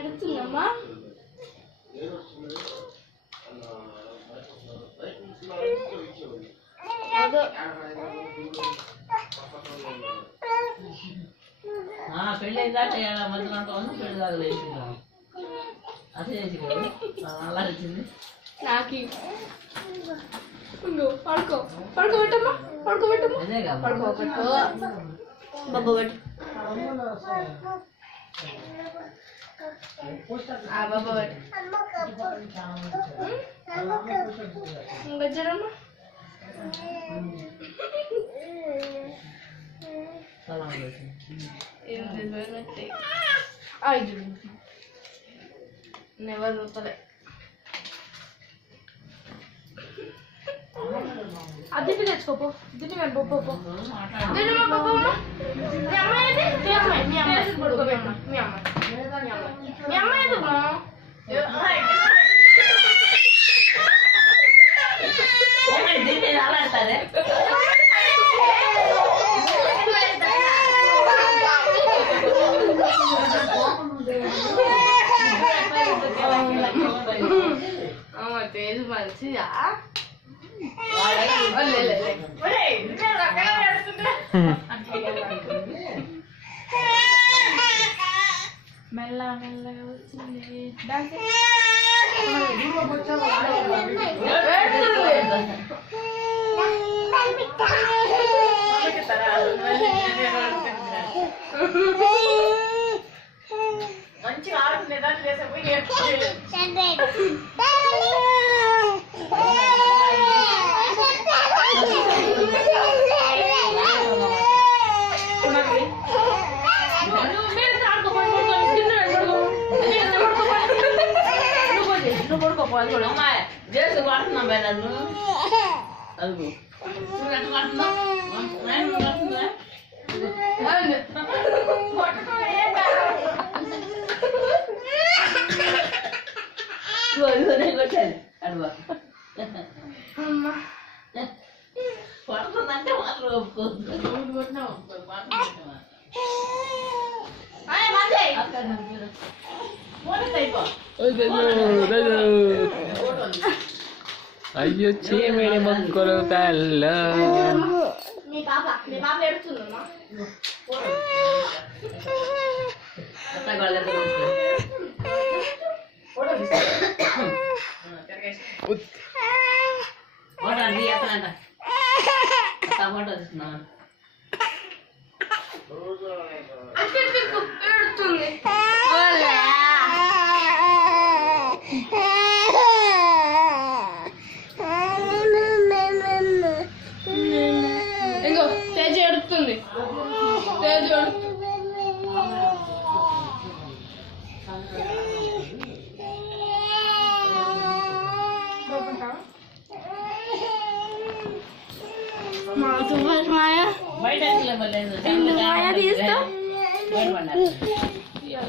ఎడుతుందమ్మా పెళ్ళి మధ్యలో పెళ్లి కాగలేదు అదే అలా వచ్చింది నాకు పడుకో పడుకోబెట్టమ్మా పడుకోబెట్టమ్మా పడుకోబెట్టు బాబు పెట్టు బాబా పెట్టు గజ్జరమ్మా నెవర్ రూపలే అది తెచ్చుకోపో దీన్ని మేము పప్పు మీ అమ్మాయి తేజ్ మంచిదా మెల్ల మెల్లగా వచ్చింది మంచిగా ఆడుకునేదాన్ని చేసే చేసి పడుతున్నాం నన్ను అదుగు పడుతున్నా కొట్టాలి అడువా పడుతుందంటే మాత్రం ఒప్పుకోవచ్చు అయ్యో చీమిడి మొక్కలు తల్ల టమాటో తీసుకున్నాను ఇంకో తేజ ఎడుతుంది బయట మాయా తీస్తా